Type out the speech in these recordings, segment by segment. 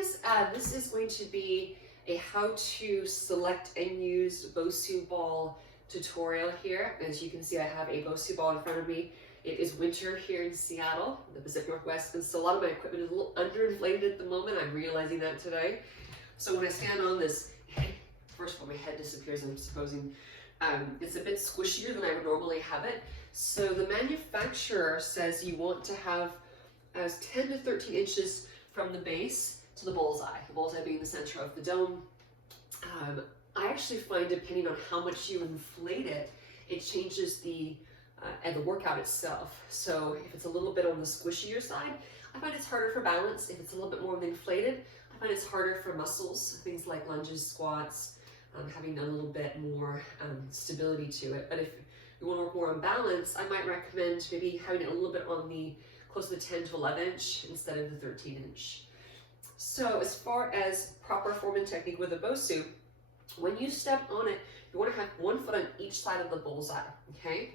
guys, this is going to be a how to select and use Bosu ball tutorial here. As you can see, I have a Bosu ball in front of me. It is winter here in Seattle, the Pacific Northwest, and so a lot of my equipment is a little underinflated at the moment. I'm realizing that today. So when I stand on this, first of all, my head disappears, I'm supposing. It's a bit squishier than I would normally have it. So the manufacturer says you want to have as 10 to 13 inches from the base to the bullseye being the center of the dome. I actually find, depending on how much you inflate it, it changes the workout itself. So if it's a little bit on the squishier side, I find it's harder for balance. If it's a little bit more inflated, I find it's harder for muscles, things like lunges, squats, having a little bit more stability to it. But if you want to work more on balance, I might recommend maybe having it a little bit on the close to the 10 to 11 inch instead of the 13 inch. So as far as proper form and technique with a Bosu, when you step on it, you want to have one foot on each side of the bullseye, okay?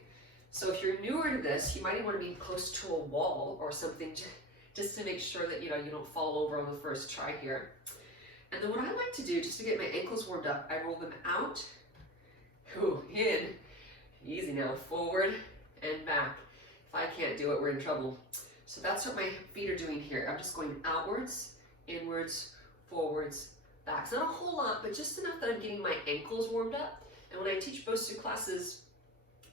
So if you're newer to this, you might even want to be close to a wall or something just to make sure that you don't fall over on the first try here. And then what I like to do, just to get my ankles warmed up, I roll them out, in, easy now, forward and back. If I can't do it, we're in trouble. So that's what my feet are doing here. I'm just going outwards, inwards, forwards, back. It's not a whole lot, but just enough that I'm getting my ankles warmed up. And when I teach Bosu classes,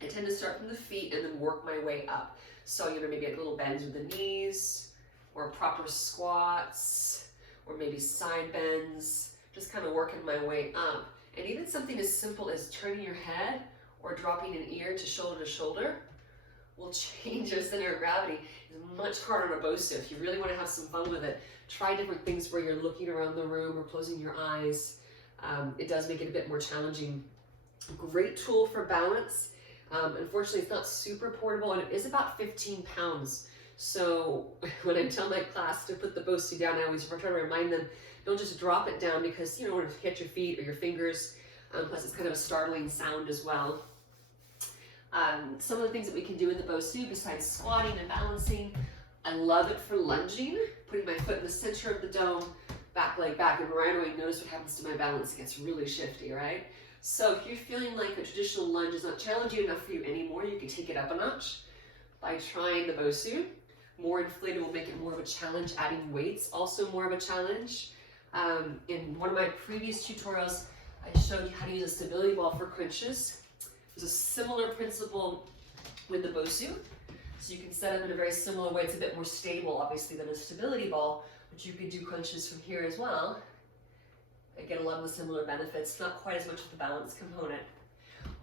I tend to start from the feet and then work my way up. So, maybe get little bends with the knees, or proper squats, or maybe side bends, just kind of working my way up. And even something as simple as turning your head or dropping an ear to shoulder will change your center of gravity. It's much harder on a Bosu. If you really want to have some fun with it, try different things where you're looking around the room or closing your eyes. It does make it a bit more challenging. Great tool for balance. Unfortunately, it's not super portable, and it is about 15 pounds. So when I tell my class to put the Bosu down, I always try to remind them, don't just drop it down because you don't want to hit your feet or your fingers. Plus, it's kind of a startling sound as well. Some of the things that we can do in the Bosu, besides squatting and balancing, I love it for lunging, putting my foot in the center of the dome, back leg back, and right away notice what happens to my balance. It gets really shifty, right? So if you're feeling like a traditional lunge is not challenging enough for you anymore, you can take it up a notch by trying the Bosu. More inflated will make it more of a challenge. Adding weights, also more of a challenge. In one of my previous tutorials, I showed you how to use a stability ball for crunches. There's a similar principle with the Bosu. So you can set up in a very similar way. It's a bit more stable, obviously, than a stability ball, but you can do crunches from here as well. I get a lot of the similar benefits, not quite as much of the balance component.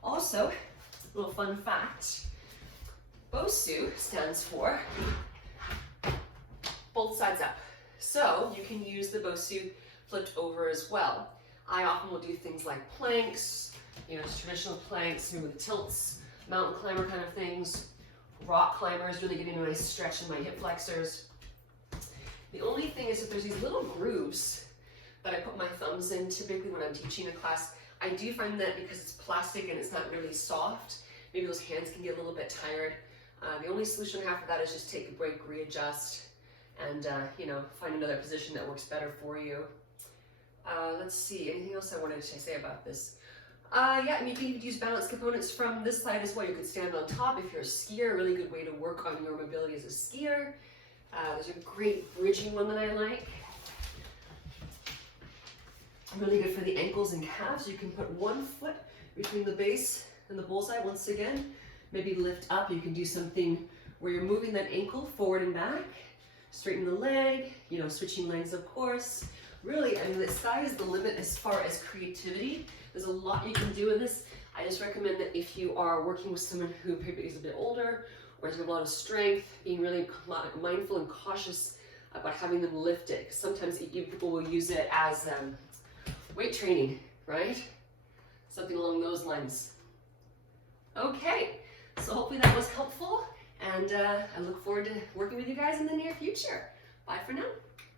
Also, a little fun fact, Bosu stands for both sides up. So you can use the Bosu flipped over as well. I often will do things like planks, just traditional planks, with tilts, mountain climber kind of things, rock climbers, really getting a nice stretch in my hip flexors. The only thing is that there's these little grooves that I put my thumbs in typically when I'm teaching a class. I do find that because it's plastic and it's not really soft, maybe those hands can get a little bit tired. The only solution I have for that is just take a break, readjust, and find another position that works better for you. Let's see, anything else I wanted to say about this? You can use balance components from this side as well. You could stand on top if you're a skier, a really good way to work on your mobility as a skier. There's a great bridging one that I like. Really good for the ankles and calves. You can put one foot between the base and the bullseye once again. Maybe lift up. You can do something where you're moving that ankle forward and back. Straighten the leg, switching legs, of course. Really, the sky is the limit as far as creativity. There's a lot you can do in this. I just recommend that if you are working with someone who maybe is a bit older or has a lot of strength, being really mindful and cautious about having them lift it. Sometimes people will use it as weight training, right? Something along those lines. Okay, so hopefully that was helpful, and I look forward to working with you guys in the near future. Bye for now.